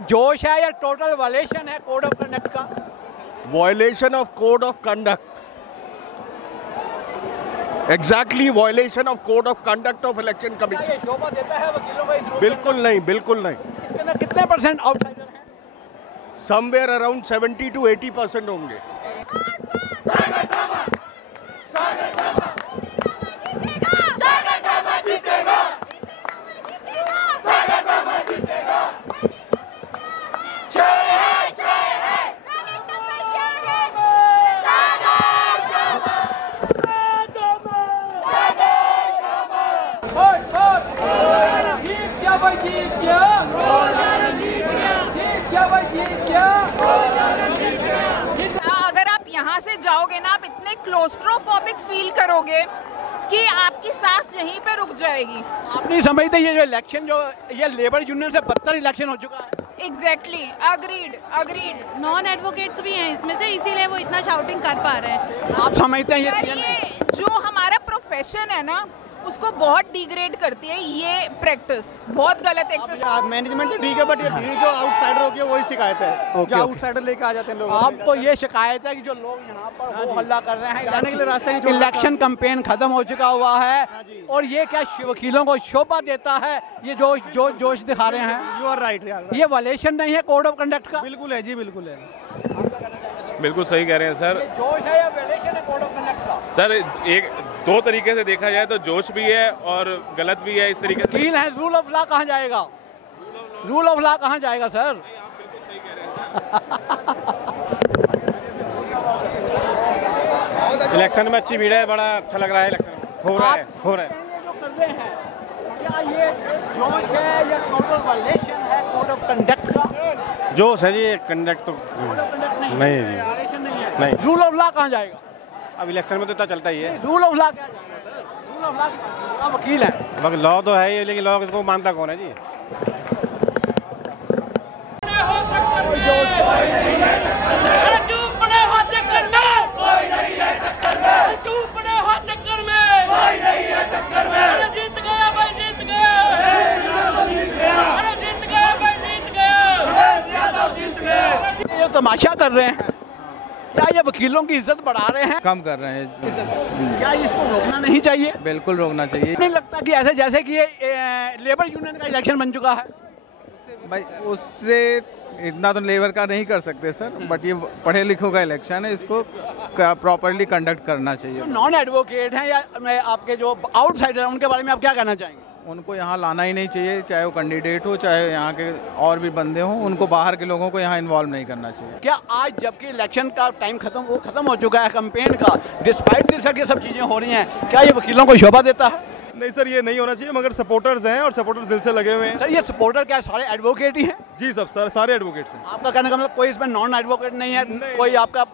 जोश है या टोटल वायलेशन है कोड ऑफ कंडक्ट का? Violation of code of conduct, exactly violation of code of conduct of election commission. ये शोभा देता है वकीलों को इस रूप में? बिल्कुल नहीं, बिल्कुल नहीं। इसके अंदर कितने परसेंट आउटसाइडर हैं? समवेयर अराउंड 70 to 80% होंगे। अगर आप यहाँ से जाओगे ना, आप इतने क्लोस्ट्रोफोबिक फील करोगे कि आपकी सांस यहीं पे रुक जाएगी। आप नहीं समझते ये जो इलेक्शन जो ये लेबर यूनियन से बदतर इलेक्शन हो चुका है? Exactly, agreed. नॉन एडवोकेट्स भी हैं इसमें से, इसीलिए वो इतना शाउटिंग कर पा रहे हैं। आप समझते हैं ये जो हमारा प्रोफेशन है ना, उसको बहुत डिग्रेड करती है ये प्रैक्टिस, बहुत गलत एक्सरसाइज। मैनेजमेंट तो ठीक है, बट ये भीड़ जो आउटसाइडर होगी वही शिकायत है। जो आउटसाइडर लेके आ जाते हैं लोग। आपको ये शिकायत है कि जो लोग यहाँ पर वो हल्ला कर रहे हैं, जाने के लिए रास्ता नहीं छोड़ रहे। इलेक्शन कैंपेन खत्म हो चुका हुआ है और ये क्या वकीलों को शोभा देता है, ये जोश दिखा रहे हैं? यू आर राइट यार, ये वायलेशन नहीं है कोड ऑफ कंडक्ट का? बिल्कुल है जी, बिल्कुल है। बिल्कुल सही कह रहे हैं सर। जोश है या वायलेशन है कोड ऑफ कंडक्ट का? सर एक दो तरीके से देखा जाए तो जोश भी है और गलत भी है। इस तरीके से वकील है, रूल ऑफ लॉ कहाँ जाएगा? रूल ऑफ लॉ कहाँ जाएगा सर? इलेक्शन में अच्छी भीड़ है, बड़ा अच्छा लग रहा है। इलेक्शन हो रहा है। जो कर रहे हैं, क्या ये जोश है या टोटल वायलेशन है कोड ऑफ कंडक्ट का? जोश है जी, कंडक्ट तो कोड ऑफ कंडक्ट नहीं नहीं है, जी। वायलेशन नहीं है। नहीं। रूल ऑफ लॉ कहाँ जाएगा? अब इलेक्शन में तो इतना चलता ही है। रूल ऑफ लॉ क्या जाएगा सर? रूल ऑफ लॉ आप वकील है। लॉ तो है ही, लेकिन लॉ को मानता कौन है जी? ये तमाशा कर रहे हैं, क्या ये वकीलों की इज्जत बढ़ा रहे हैं? कम कर रहे हैं। क्या इसको रोकना नहीं चाहिए? बिल्कुल रोकना चाहिए। नहीं लगता कि ऐसे जैसे कि ये लेबर यूनियन का इलेक्शन बन चुका है? भाई उससे इतना तो लेबर का नहीं कर सकते सर, बट ये पढ़े लिखों का इलेक्शन है, इसको प्रॉपरली कंडक्ट करना चाहिए। नॉन एडवोकेट हैं या आपके जो आउटसाइडर हैं, उनके बारे में आप क्या कहना चाहेंगे? उनको यहाँ लाना ही नहीं चाहिए, चाहे वो कैंडिडेट हो चाहे यहाँ के और भी बंदे हों, उनको बाहर के लोगों को यहाँ इन्वॉल्व नहीं करना चाहिए। क्या आज जबकि इलेक्शन का टाइम खत्म हो चुका है कैंपेन का, डिस्पाइट दिस ये सब चीज़ें हो रही हैं, क्या ये वकीलों को शोभा देता है? नहीं सर, ये नहीं होना चाहिए, मगर सपोर्टर्स हैं और सपोर्टर्स दिल से लगे हुए हैं। सर ये सपोर्टर क्या सारे एडवोकेट ही हैं? जी सब सर, सारे एडवोकेट्स हैं। आपका कहने का मतलब कोई इसमें नॉन एडवोकेट नहीं है? कोई आपका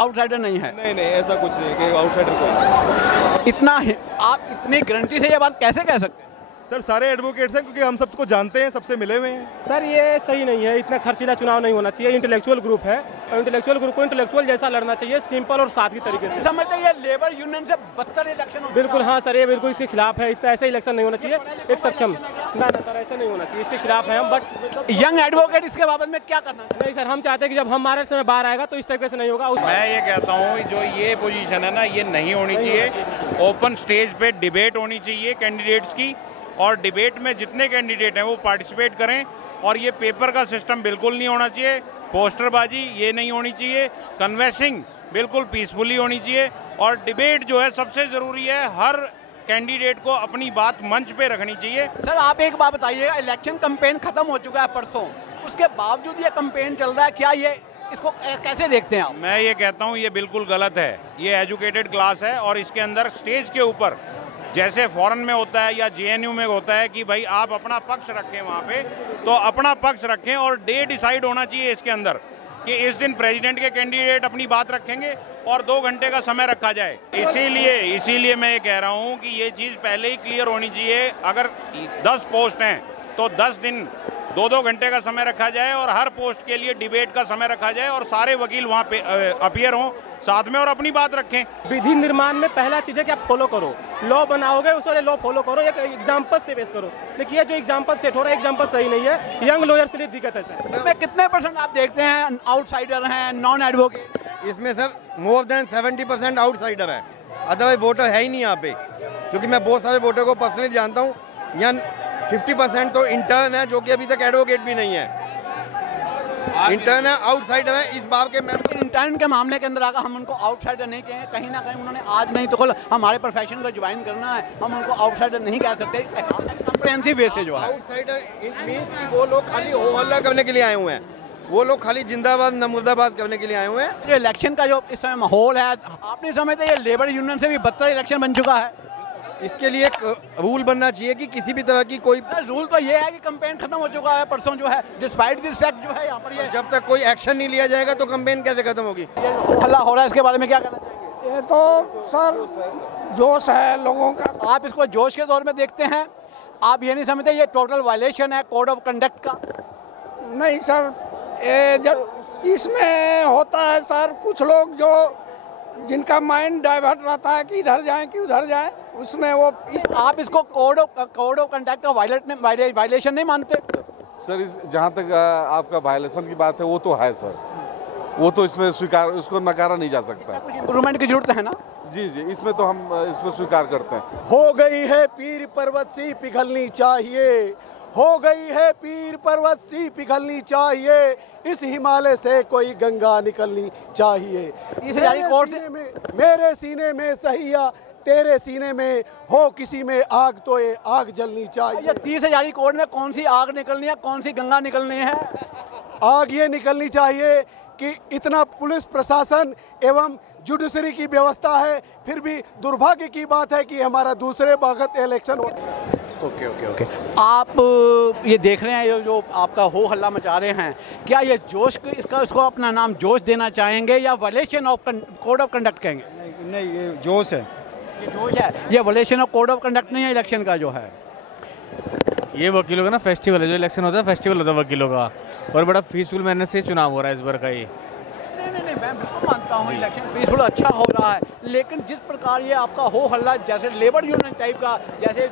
आउटसाइडर नहीं है? नहीं, ऐसा कुछ नहीं कि आउटसाइडर कोई। आप इतनी गारंटी से ये बात कैसे कह सकते हैं? सर सारे एडवोकेट्स हैं, क्योंकि हम सबको जानते हैं, सबसे मिले हुए हैं। सर ये सही नहीं है, इतना खर्चीला चुनाव नहीं होना चाहिए। इंटेलेक्चुअल ग्रुप है और इंटेलेक्चुअल ग्रुप को इंटेलेक्चुअल जैसा लड़ना चाहिए, सिंपल और सादगी तरीके से। समझते ये लेबर यूनियन से बदतर इलेक्शन हो? बिल्कुल हाँ सर, ये बिल्कुल इसके खिलाफ है। इतना ऐसा इलेक्शन नहीं होना चाहिए। एक सक्षम ना सर, ऐसा नहीं होना चाहिए, इसके खिलाफ है हम। बट यंग एडवोकेट इसके बाबत में क्या करना चाहिए? नहीं सर, हम चाहते हैं कि जब हमारे समय बाहर आएगा तो इस तरीके से नहीं होगा। मैं ये कहता हूँ जो ये पोजीशन है ना, ये नहीं होनी चाहिए। ओपन स्टेज पे डिबेट होनी चाहिए कैंडिडेट्स की, और डिबेट में जितने कैंडिडेट हैं वो पार्टिसिपेट करें। और ये पेपर का सिस्टम बिल्कुल नहीं होना चाहिए, पोस्टरबाजी ये नहीं होनी चाहिए, कन्वेंसिंग बिल्कुल पीसफुली होनी चाहिए। और डिबेट जो है सबसे ज़रूरी है, हर कैंडिडेट को अपनी बात मंच पे रखनी चाहिए। सर आप एक बात बताइएगा, इलेक्शन कैंपेन खत्म हो चुका है परसों, उसके बावजूद ये कैंपेन चल रहा है, क्या ये इसको कैसे देखते हैं आप? मैं ये कहता हूँ ये बिल्कुल गलत है। ये एजुकेटेड क्लास है और इसके अंदर स्टेज के ऊपर जैसे फॉरेन में होता है या जेएनयू में होता है कि भाई आप अपना पक्ष रखें वहाँ पे, तो अपना पक्ष रखें। और डे डिसाइड होना चाहिए इसके अंदर कि इस दिन प्रेसिडेंट के कैंडिडेट अपनी बात रखेंगे और 2 घंटे का समय रखा जाए। इसीलिए मैं ये कह रहा हूँ कि ये चीज़ पहले ही क्लियर होनी चाहिए। अगर 10 पोस्ट हैं तो 10 दिन 2-2 घंटे का समय रखा जाए और हर पोस्ट के लिए डिबेट का समय रखा जाए और सारे वकील वहाँ पे अपीयर हों साथ में और अपनी बात रखें। विधि निर्माण में पहला चीज़ है कि आप फॉलो करो। लॉ बनाओगे उस वाले लॉ फॉलो करो, एक एग्जाम्पल से बेस करो। लेकिन ये जो एग्जाम्पल सेट हो रहा है एग्जाम्पल सही नहीं है, यंग लॉयर्स के लिए दिक्कत है सर। इसमें कितने % आप देखते हैं आउटसाइडर हैं, नॉन एडवोकेट? इसमें सर मोर देन 70% आउटसाइडर है, अदरवाइज वोटर है ही नहीं यहाँ पे। क्योंकि मैं बहुत सारे वोटर को पर्सनली जानता हूँ, यहाँ 50% तो इंटर्न है जो कि अभी तक एडवोकेट भी नहीं है, इंटर्न है, आउटसाइडर है। इस बार के इंटर्न के मामले के अंदर आकर हम उनको आउटसाइडर नहीं कहेंगे, कहीं ना कहीं उन्होंने आज नहीं तो कल हमारे प्रोफेशन को ज्वाइन करना है, हम उनको आउटसाइडर नहीं कह सकते कंप्रेहेंसिव वे से जो है। आउटसाइडर इट मींस कि वो लोग खाली हो हल्ला करने के लिए आए हुए हैं, वो लोग खाली जिंदाबाद मुर्दाबाद करने के लिए आए हुए हैं। जो इलेक्शन का जो इस समय माहौल है, आप नहीं समझते ये लेबर यूनियन से भी बदतर इलेक्शन बन चुका है? इसके लिए एक रूल बनना चाहिए कि किसी भी तरह की कोई रूल तो ये है कि कैंपेन खत्म हो चुका है परसों जो है, डिस्पाइट दिस फैक्ट जो है यहाँ पर ये जब तक कोई एक्शन नहीं लिया जाएगा तो कैंपेन कैसे खत्म होगी? हल्ला हो रहा है, इसके बारे में क्या कहना चाहिए? ये तो सर जोश है लोगों का। आप इसको जोश के तौर में देखते हैं, आप ये नहीं समझते ये टोटल वायलेशन है कोड ऑफ कंडक्ट का? नहीं सर, ये जब इसमें होता है सर, कुछ लोग जो जिनका माइंड डाइवर्ट रहता है कि इधर जाएं कि उधर जाएं, उसमें वो आप इसको कोड ऑफ कंडक्ट का वायलेशन नहीं मानते? सर जहाँ तक आपका वायलेशन की बात है वो तो है सर, वो तो इसमें स्वीकार, उसको नकारा नहीं जा सकता। कुछ इंप्रूवमेंट की जरूरत है ना? जी जी, इसमें तो हम इसको स्वीकार करते हैं। हो गई है पीर पर्वत सी पिघलनी चाहिए, हो गई है पीर पर्वत सी पिघलनी चाहिए, इस हिमालय से कोई गंगा निकलनी चाहिए। मेरे सीने में सहिया, तेरे सीने में हो किसी में आग तो ये आग जलनी चाहिए। 30 हजारी कोड में कौन सी आग निकलनी है, कौन सी गंगा निकलनी है? आग ये निकलनी चाहिए कि इतना पुलिस प्रशासन एवं जुडिशरी की व्यवस्था है, फिर भी दुर्भाग्य की बात है कि हमारा दूसरे वक्त इलेक्शन हो। ओके। आप ये देख रहे हैं जो आपका हो हल्ला मचा रहे हैं, क्या ये जोश इसको अपना नाम जोश देना चाहेंगे या violation of code of conduct कहेंगे? नहीं, ये जोश है। ये जोश है, ये violation of code of conduct नहीं है इलेक्शन का जो है। ये वकीलों का ना फेस्टिवल है, जो इलेक्शन होता है फेस्टिवल होता है वकीलों का, और बड़ा पीसफुल मैनर से चुनाव हो रहा है इस बार का। ये नहीं, मैं बिल्कुल मानता हूँ इलेक्शन पीसफुल अच्छा हो रहा है, लेकिन जिस प्रकार ये आपका हो हल्ला जैसे लेबर यूनियन टाइप का जैसे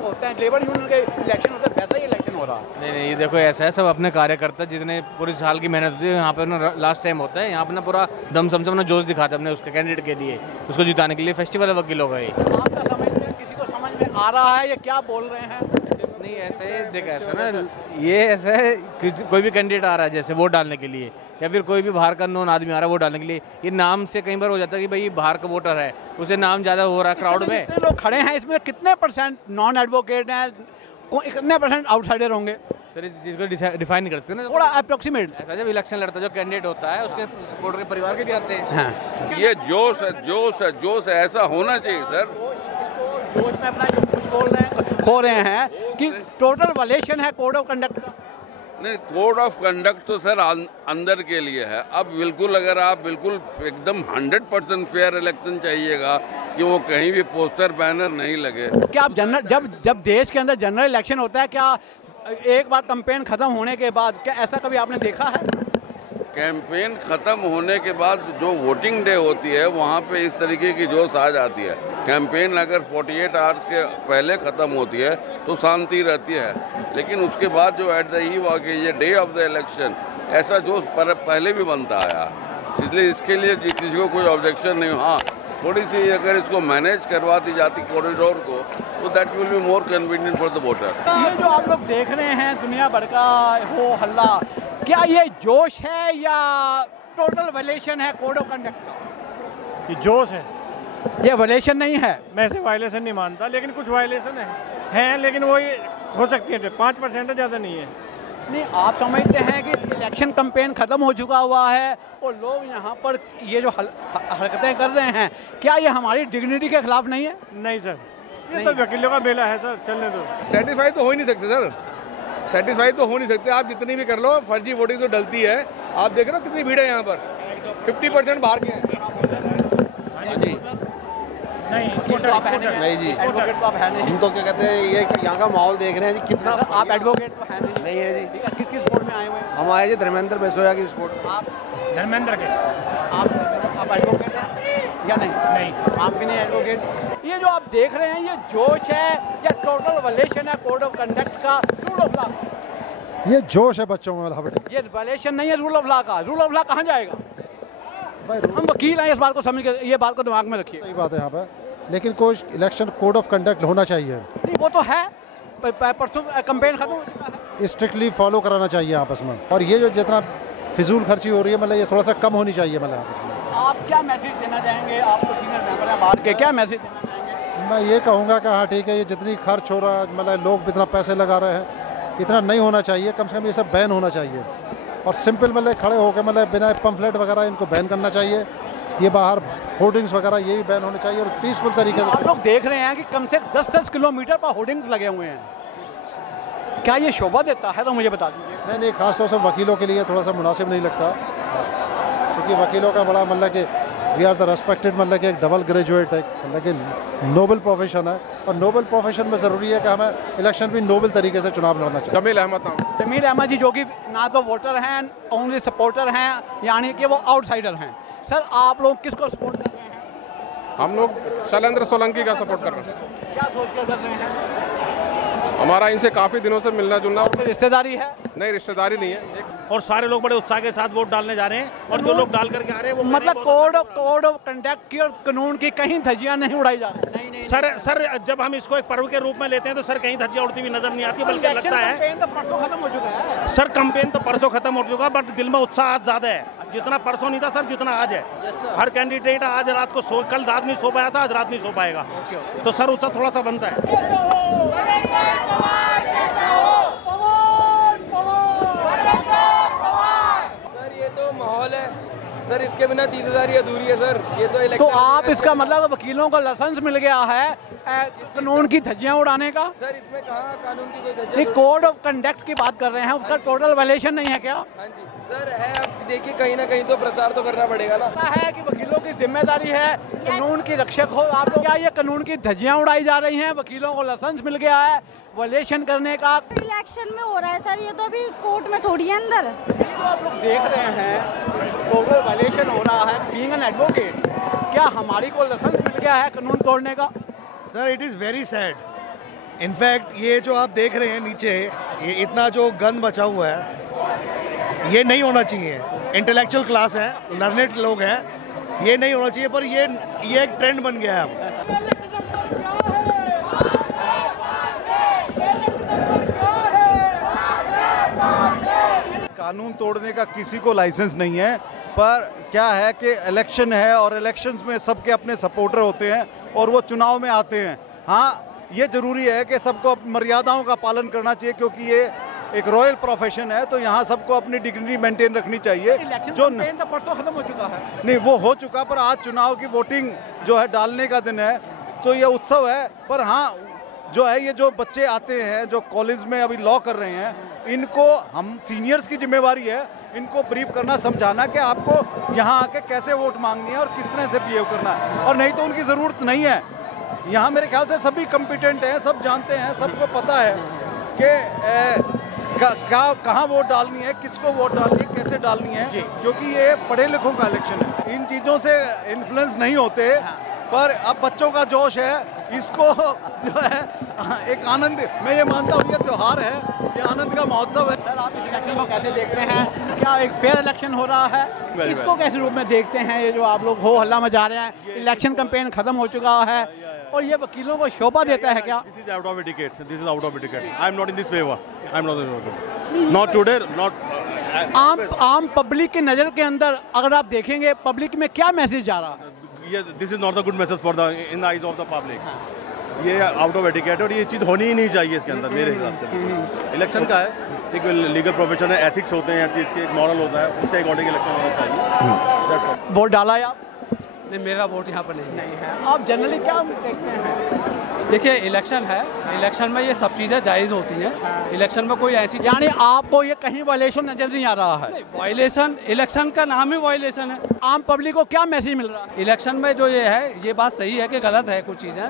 होता है, लेबर यूनियन के इलेक्शन होता है वैसा ही इलेक्शन हो रहा है। नहीं, ये देखो ऐसा है, सब अपने कार्यकर्ता जितने पूरी साल की मेहनत होती है यहाँ पे ना लास्ट टाइम होता है, यहाँ पे ना पूरा दम समझ अपना जोश दिखाते हैं अपने उसके कैंडिडेट के लिए, उसको जिताने के लिए फेस्टिवल है वकीलों का। ये आपका समझ में किसी को समझ में आ रहा है ये क्या बोल रहे हैं? नहीं, ऐसे देखा ऐसा ना, ये ऐसा है कि कोई भी कैंडिडेट आ रहा है जैसे वोट डालने के लिए, या फिर कोई भी बाहर का नॉन आदमी आ रहा है वोट डालने के लिए, ये नाम से कई बार हो जाता है कि भाई बाहर का वोटर है, उसे नाम ज़्यादा हो रहा है क्राउड में। जितने लोग खड़े हैं इसमें कितने % नॉन एडवोकेट हैं, कितने % आउटसाइडर होंगे? सर इस चीज़ को डिफाइन नहीं कर सकते ना, थोड़ा अप्रोक्सीमेट। ऐसा जब इलेक्शन लड़ता है जो कैंडिडेट होता है उसके सपोर्टर के परिवार के भी आते हैं। हाँ। ये जोश ऐसा होना चाहिए सर। जोश में अपना जो कुछ बोल रहे हैं खो रहे हैं कि टोटल वायलेशन है कोड ऑफ कंडक्ट का। नहीं, कोड ऑफ कंडक्ट तो सर अंदर के लिए है। अब बिल्कुल अगर आप बिल्कुल एकदम 100% फेयर इलेक्शन चाहिएगा कि वो कहीं भी पोस्टर बैनर नहीं लगे। क्या आप जब देश के अंदर जनरल इलेक्शन होता है, क्या एक बार कैंपेन खत्म होने के बाद क्या ऐसा कभी आपने देखा है? कैंपेन खत्म होने के बाद जो वोटिंग डे होती है वहाँ पे इस तरीके की जोश आ जाती है। कैंपेन अगर 48 आवर्स के पहले ख़त्म होती है तो शांति रहती है, लेकिन उसके बाद जो एट द ईव ये डे ऑफ द इलेक्शन ऐसा जोश पहले भी बनता आया, इसलिए इसके लिए किसी को कोई ऑब्जेक्शन नहीं। हाँ, थोड़ी सी अगर इसको मैनेज करवा दी जाती कॉरिडोर को तो that will be more convenient for the voter. ये जो आप लोग देख रहे हैं दुनिया भर का हो हल्ला, क्या ये जोश है या टोटल वायलेशन है कोड ऑफ कंडक्ट का? ये जोश है, ये वायलेशन नहीं है। मैं इसे वायलेशन नहीं मानता, लेकिन कुछ वायलेशन है लेकिन वो ये हो सकती है 5% ज़्यादा नहीं है। नहीं, आप समझते हैं कि इलेक्शन कैंपेन खत्म हो चुका हुआ है और लोग यहाँ पर ये जो हरकतें कर रहे हैं, क्या ये हमारी डिग्निटी के खिलाफ नहीं है? नहीं सर, ये तो वकीलों का बेला है सर, चलने दो। सेटिस्फाई तो हो ही नहीं सकते सर, सेटिस्फाई तो हो नहीं सकते। आप जितनी भी कर लो, फर्जी वोटिंग तो डलती है। आप देख रहे हो कितनी भीड़ है यहाँ पर, 50% बाहर के हैं। जी नहीं जी, एडवोकेट तो आप है नहीं। हम तो क्या कहते हैं, ये यहाँ का माहौल देख रहे हैं जी कितना। आप एडवोकेट तो है नहीं? नहीं है जी। किस स्पोर्ट में आए हुए हैं? हम आए जी धर्मेंद्र बेसोया की स्पोर्ट। आप धर्मेंद्र के आप एडवोकेट हैं? या नहीं? नहीं, आपके नहीं एडवोकेट। ये जो आप देख रहे हैं, ये जोश है या टोटल वायलेशन है कोड ऑफ कंडक्ट का, रूल ऑफ लॉ? ये जोश है बच्चों में। ये वायलेशन नहीं है रूल ऑफ लॉ का। रूल ऑफ लॉ कहाँ जाएगा? हम वकील हैं, इस बात को समझ के ये बात को दिमाग में रखिए। सही बात है यहाँ पर, लेकिन कोई इलेक्शन कोड ऑफ कंडक्ट होना चाहिए। नहीं, वो तो है, परसों कैंपेन खत्म हो चुका है, स्ट्रिक्टली फॉलो कराना चाहिए आपस में। और ये जो जितना फिजूल खर्ची हो रही है, मतलब ये थोड़ा सा कम होनी चाहिए मतलब आपस में। आप क्या मैसेज देना चाहेंगे? आप तो सीनियर मेंबर हैं बाहर के, क्या मैसेज देना चाहेंगे? मैं ये कहूँगा कि हाँ ठीक है, ये जितनी खर्च हो रहा है, मतलब लोग इतना पैसे लगा रहे हैं, इतना नहीं होना चाहिए। कम से कम ये सब बैन होना चाहिए और सिंपल मतलब खड़े होकर मतलब बिना पंफलेट वगैरह इनको बैन करना चाहिए। ये बाहर होर्डिंग्स वगैरह ये भी बैन होने चाहिए और पीसफुल तरीके से। आप लोग देख रहे हैं कि कम से 10-10 किलोमीटर पर होर्डिंग्स लगे हुए हैं, क्या ये शोभा देता है? तो मुझे बता दीजिए। नहीं, खासतौर से वकीलों के लिए थोड़ा सा मुनासिब नहीं लगता, क्योंकि वकीलों का बड़ा मतलब कि वी आर द रेस्पेक्टेड, मतलब कि एक डबल ग्रेजुएट है, मतलब कि नोबल प्रोफेशन है और नोबल प्रोफेशन में ज़रूरी है कि हमें इलेक्शन भी नोबल तरीके से चुनाव लड़ना चाहिए। जमील अहमद जी, जो कि ना तो वोटर हैं, ओनली सपोर्टर हैं, यानी कि वो आउटसाइडर हैं। सर, आप लोग किसको सपोर्ट कर रहे हैं? हम लोग शैलेंद्र सोलंकी का सपोर्ट कर रहे हैं। क्या सोच कर रहे हैं? हमारा इनसे काफ़ी दिनों से मिलना जुलना। और रिश्तेदारी है? नहीं, रिश्तेदारी नहीं है। और सारे लोग बड़े उत्साह के साथ वोट डालने जा रहे हैं और जो लोग डाल करके आ रहे हैं वो मतलब कोड ऑफ कंडक्ट की और कानून की कहीं धज्जियां नहीं उड़ाई जा रही? नहीं, सर जब हम इसको एक पर्व के रूप में लेते हैं तो सर कहीं धज्जियां उड़ती हुई नजर नहीं आती, बल्कि लगता है तो परसों खत्म हो चुका है। सर कैंपेन तो परसों खत्म हो चुका, बट दिल में उत्साह आज ज्यादा है, जितना परसों नहीं था सर, जितना आज है। हर कैंडिडेट आज रात को कल रात नहीं सो पाया था, आज रात नहीं सो पाएगा, तो सर उत्साह थोड़ा सा बनता है। तो माहौल है सर, इसके बिना 30,000 अधूरी है सर। ये तो इलेक्शन। तो आप इसका मतलब वकीलों को लाइसेंस मिल गया है कानून की धज्जियां उड़ाने का? सर इसमें कहाँ कानून की कोई धज्जियां? नहीं, कोड ऑफ कंडक्ट की बात कर रहे हैं, उसका टोटल वायलेशन नहीं है क्या? हाँ जी सर है। अब देखिए कहीं ना कहीं तो प्रचार तो करना पड़ेगा ना। है कि वकीलों की जिम्मेदारी है कानून की रक्षक हो आप लोग। क्या ये कानून की धज्जियां उड़ाई जा रही हैं? वकीलों को लाइसेंस मिल गया है वायलेशन करने का? इलेक्शन में हो रहा है सर, ये तो अभी कोर्ट में थोड़ी है अंदर। तो आप लोग देख रहे हैं टोटल वायलेशन हो रहा है। बीइंग एन एडवोकेट, क्या हमारी को लाइसेंस मिल गया है कानून तोड़ने का? Sir it is very sad. In fact ये जो आप देख रहे हैं नीचे, ये इतना जो गंद मचा हुआ है, ये नहीं होना चाहिए। इंटेलेक्चुअल क्लास है, लर्नेड लोग हैं, ये नहीं होना चाहिए, पर ये एक ट्रेंड बन गया है अब। कानून तोड़ने का किसी को लाइसेंस नहीं है, पर क्या है कि इलेक्शन है और इलेक्शंस में सबके अपने सपोर्टर होते हैं और वो चुनाव में आते हैं। हाँ, ये ज़रूरी है कि सबको मर्यादाओं का पालन करना चाहिए, क्योंकि ये एक रॉयल प्रोफेशन है, तो यहाँ सबको अपनी डिग्निटी मेंटेन रखनी चाहिए। जो तो परसों खत्म हो चुका है। नहीं, वो हो चुका, पर आज चुनाव की वोटिंग जो है डालने का दिन है, तो ये उत्सव है। पर हाँ, जो है ये जो बच्चे आते हैं जो कॉलेज में अभी लॉ कर रहे हैं, इनको हम सीनियर्स की जिम्मेवारी है इनको ब्रीफ करना, समझाना कि आपको यहाँ आके कैसे वोट मांगनी है और किस तरह से बिहेव करना है, और नहीं तो उनकी ज़रूरत नहीं है। यहाँ मेरे ख्याल से सभी कम्पिटेंट हैं, सब जानते हैं, सबको पता है कि कहाँ वोट डालनी है, किसको वोट डालनी है, कैसे डालनी है, क्योंकि ये पढ़े लिखों का इलेक्शन है। इन चीज़ों से इन्फ्लुएंस नहीं होते, पर अब बच्चों का जोश है, इसको जो है एक आनंद, मैं ये मानता हूँ ये त्यौहार है, ये आनंद का महोत्सव है। सर, आप इस इलेक्शन को कैसे देखते हैं? क्या एक फेयर इलेक्शन हो रहा है? इसको कैसे रूप में देखते हैं? ये जो आप लोग हो हल्ला मचा रहे हैं, इलेक्शन कैंपेन खत्म हो चुका है और ये वकीलों को शोभा देता है क्या? This is out of a ticket. This is out of a ticket. I am not in this favor. I am not in this favor. Not today. Not. आम पब्लिक की नज़र के अंदर अगर आप देखेंगे, पब्लिक में क्या मैसेज जा रहा है? This is not the good message for the in the eyes of the public. ये आउट ऑफ एटिकेट और ये चीज़ होनी ही नहीं चाहिए इसके अंदर मेरे हिसाब से। इलेक्शन का है, एक लीगल प्रोफेशन है, एथिक्स होते हैं, हर चीज़ के एक मॉरल होता है, उसके अकॉर्डिंग इलेक्शन होना चाहिए। वोट डाला है आप? नहीं, मेरा वोट यहाँ पर नहीं है। आप जनरली क्या देखते हैं? देखिए इलेक्शन है, इलेक्शन में ये सब चीज़ें जायज़ होती हैं। इलेक्शन में कोई ऐसी, यानी आपको ये कहीं वायलेशन नजर नहीं आ रहा है? वायलेशन, इलेक्शन का नाम ही वायलेशन है। आम पब्लिक को क्या मैसेज मिल रहा है? इलेक्शन में जो ये है, ये बात सही है कि गलत है कुछ चीज़ें,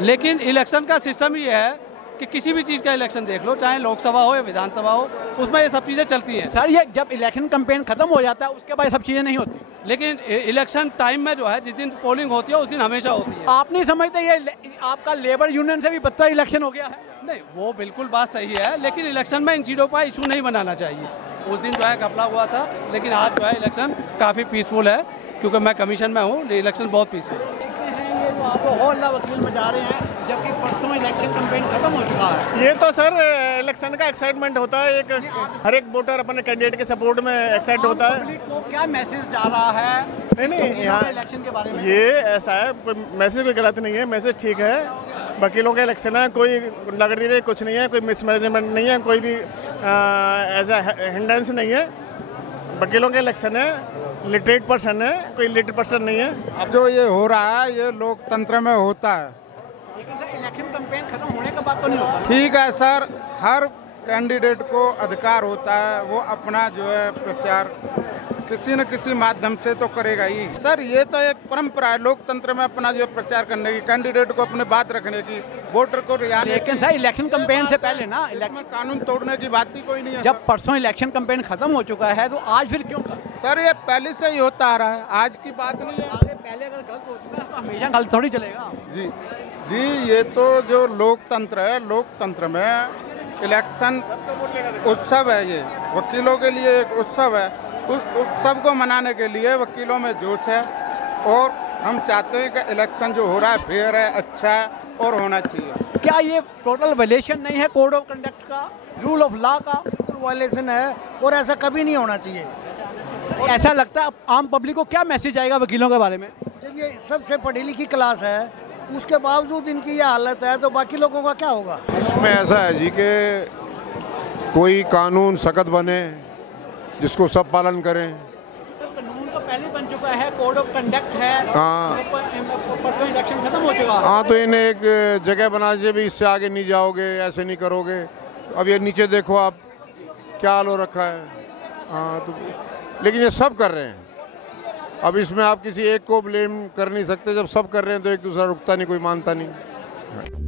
लेकिन इलेक्शन का सिस्टम ये है कि किसी भी चीज़ का इलेक्शन देख लो, चाहे लोकसभा हो या विधानसभा हो, उसमें ये सब चीज़ें चलती हैं। सर ये जब इलेक्शन कैंपेन खत्म हो जाता है उसके बाद सब चीज़ें नहीं होती, लेकिन इलेक्शन टाइम में जो है, जिस दिन पोलिंग होती है उस दिन हमेशा होती है। आप नहीं समझते ये आपका लेबर यूनियन से भी बदतर इलेक्शन हो गया है? नहीं, वो बिल्कुल बात सही है, लेकिन इलेक्शन में इन चीज़ों पर इशू नहीं बनाना चाहिए। उस दिन जो है घपला हुआ था, लेकिन आज जो है इलेक्शन काफ़ी पीसफुल है, क्योंकि मैं कमीशन में हूँ, इलेक्शन बहुत पीसफुल है। आप हौला वकील में जा रहे हैं जबकि परसों इलेक्शन कैंपेन खत्म हो चुका है। ये तो सर इलेक्शन का एक्साइटमेंट होता है, एक हर एक वोटर अपने कैंडिडेट के सपोर्ट में एक्साइट होता है। तो क्या मैसेज जा रहा है? नहीं, यहाँ इलेक्शन के बारे में ये ऐसा है, मैसेज कोई गलत नहीं है, मैसेज ठीक है। वकीलों का इलेक्शन है, कोई गुंडागर्दी कुछ नहीं है, कोई मिसमैनेजमेंट नहीं है, कोई भी एज हिंड्रेंस नहीं है। वकीलों का इलेक्शन है, लिटरेट पर्सन है, कोई लिटरेट पर्सन नहीं है। अब जो ये हो रहा है ये लोकतंत्र में होता है। लेकिन सर इलेक्शन कैंपेन खत्म होने के बाद तो नहीं होता। ठीक है सर, हर कैंडिडेट को अधिकार होता है, वो अपना जो है प्रचार किसी न किसी माध्यम से तो करेगा ही। सर ये तो एक परंपरा है लोकतंत्र में, अपना जो प्रचार करने की, कैंडिडेट को अपने बात रखने की, वोटर को रिझाने। लेकिन सर इलेक्शन कैंपेन से पहले ना इलेक्शन कानून तोड़ने की बात ही कोई नहीं है। जब परसों इलेक्शन कैंपेन खत्म हो चुका है तो आज फिर क्यों? सर ये पहले से ही होता आ रहा है, आज की बात नहीं है। आगे पहले अगर गलत हो चुका है तो हमेशा गलत थोड़ी चलेगा। जी जी, ये तो जो लोकतंत्र है, लोकतंत्र में इलेक्शन उत्सव है, ये वकीलों के लिए एक उत्सव है। उस उत्सव को मनाने के लिए वकीलों में जोश है और हम चाहते हैं कि इलेक्शन जो हो रहा है फेयर है, अच्छा है और होना चाहिए। क्या ये टोटल वायलेशन नहीं है कोड ऑफ कंडक्ट का, रूल ऑफ लॉ का? वायलेशन है और ऐसा कभी नहीं होना चाहिए। ऐसा लगता है आम पब्लिक को क्या मैसेज आएगा वकीलों के बारे में? जब ये सबसे पढ़ी लिखी क्लास है, उसके बावजूद इनकी ये हालत है, तो बाकी लोगों का क्या होगा? इसमें ऐसा है जी कि कोई कानून सख्त बने जिसको सब पालन करें। कानून तो पहले बन चुका है, कोड ऑफ कंडक्ट है। हाँ, परसों इलेक्शन खत्म हो चुका है। हाँ, तो इन्हें एक जगह बना दीजिए भी, इससे आगे नहीं जाओगे, ऐसे नहीं करोगे। अब ये नीचे देखो आप क्या हाल हो रखा है। हाँ, तो लेकिन ये सब कर रहे हैं। अब इसमें आप किसी एक को ब्लेम कर नहीं सकते, जब सब कर रहे हैं तो एक दूसरा रुकता नहीं, कोई मानता नहीं।